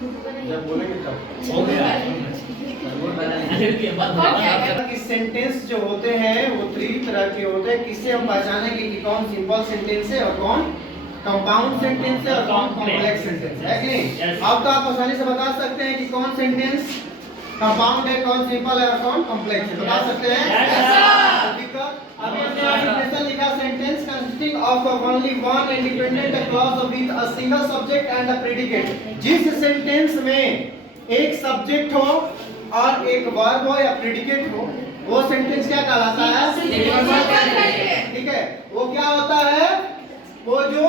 जब बोलेंगे तब हो गया। सेंटेंस जो होते हैं वो 3 तरह के होते हैं। किससे हम पहचानेंगे कि कौन सिंपल सेंटेंस है और कौन कंपाउंड सेंटेंस है और कौन कॉम्प्लेक्स सेंटेंस है कि नहीं? अब तो आप आसानी से बता सकते हैं कि कौन सेंटेंस कंपाउंड है, कौन सिंपल है और कौन कॉम्प्लेक्स है। बता सकते हैं? अभी हमने डेफिनेशन लिखा, sentence consisting of only one independent clause with a single subject and a predicate. जिस सेंटेंस में एक सब्जेक्ट हो और एक वर्ब हो या प्रेडिकेट हो, वो सेंटेंस क्या कहलाता है? ठीक है, वो क्या होता है? वो जो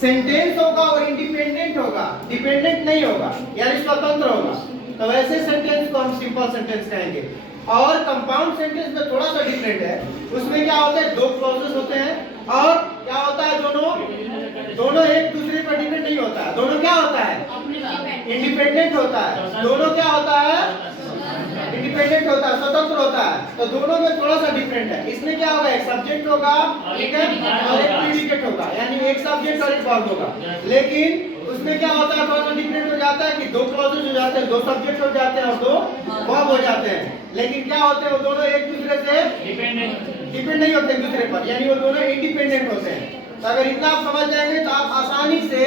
सेंटेंस होगा वो इंडिपेंडेंट होगा, डिपेंडेंट नहीं होगा, यानी स्वतंत्र होगा। तो वैसे सेंटेंस को हम सिंपल सेंटेंस कहेंगे। और कंपाउंड सेंटेंस में थोड़ा सा डिफरेंट है। उसमें क्या होता है? 2 क्लॉजेस होते हैं और क्या होता है? दोनों एक दूसरे पर डिपेंड नहीं होता है। दोनों क्या होता है? इंडिपेंडेंट होता है। दोनों क्या होता है? इंडिपेंडेंट होता है, स्वतंत्र होता है। तो दोनों में थोड़ा सा डिफरेंट है। इसमें क्या होगा? एक सब्जेक्ट होगा, ठीक है, और एक प्रेडिकेट होगा, यानी एक सब्जेक्ट और एक वर्ब होगा। लेकिन उसमें क्या होता है? थोड़ा सा डिफरेंट हो जाता है कि 2 क्लॉजेस हो जाते हैं, 2 सब्जेक्ट हो जाते हैं और 2 वर्ब हो जाते हैं। लेकिन क्या होते हैं? वो दोनों एक दूसरे से डिपेंड नहीं होते एक दूसरे पर, यानी वो दोनों इंडिपेंडेंट होते हैं। तो अगर इतना आप समझ जाएंगे तो आप आसानी से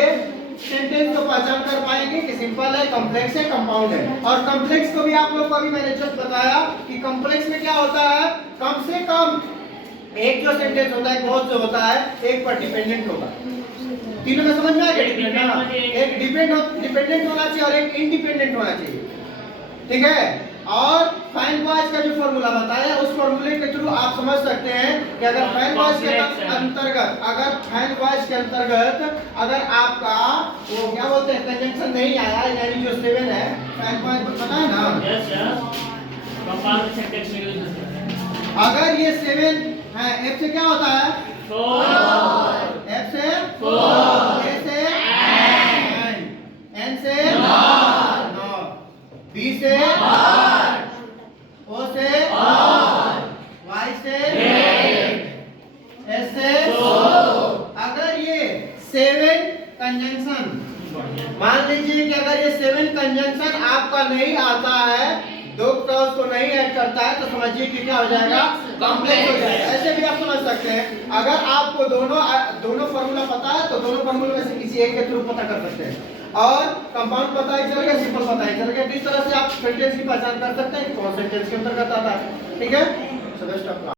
सेंटेंस को पहचान कर पाएंगे कि सिंपल है, कॉम्प्लेक्स है, कंपाउंड है। और कॉम्प्लेक्स को भी आप लोग को अभी मैंने जस्ट बताया कि कॉम्प्लेक्स में क्या होता है? कम से कम एक जो सेंटेंस होता है, बहुत जो होता है, एक पर डिपेंडेंट होगा। तीनों में समझ में आ गया? एक डिपेंडेंट होना चाहिए और एक इंडिपेंडेंट होना चाहिए, ठीक है। और फाइन वॉइस का जो फॉर्मूला बताया, उस फॉर्मूले के थ्रू आप समझ सकते हैं कि अगर फाइन वॉइस के अंतर्गत अगर आपका वो क्या बोलते हैं कंजंक्शन नहीं आया, यानी जो 7 है, फाइन वॉइस पता है ना? अगर ये 7 है, F से क्या होता है? 4, F से 4, A से N से 9, B से 8, O से 8, Y से 8, S से 2। अगर ये 7 कंजंक्शन, मान लीजिए कि अगर ये 7 कंजंक्शन आपका नहीं आता है, 2 क्लॉज को नहीं ऐड करता है, तो समझिए कि क्या हो जाएगा? कॉम्प्लेक्स हो जाएगा। ऐसे भी आप समझ सकते हैं। अगर आपको दोनों फार्मूला पता है तो दोनों फार्मूला में से किसी एक के थ्रू पता कर सकते हैं। और कंपाउंड पता है चल गया, सिंपल पता है चल गया। इस तरह से आप सेंटेंस की पहचान कर सकते हैं कि कौन सेंटेंस के अंतर्गत आता है, ठीक है।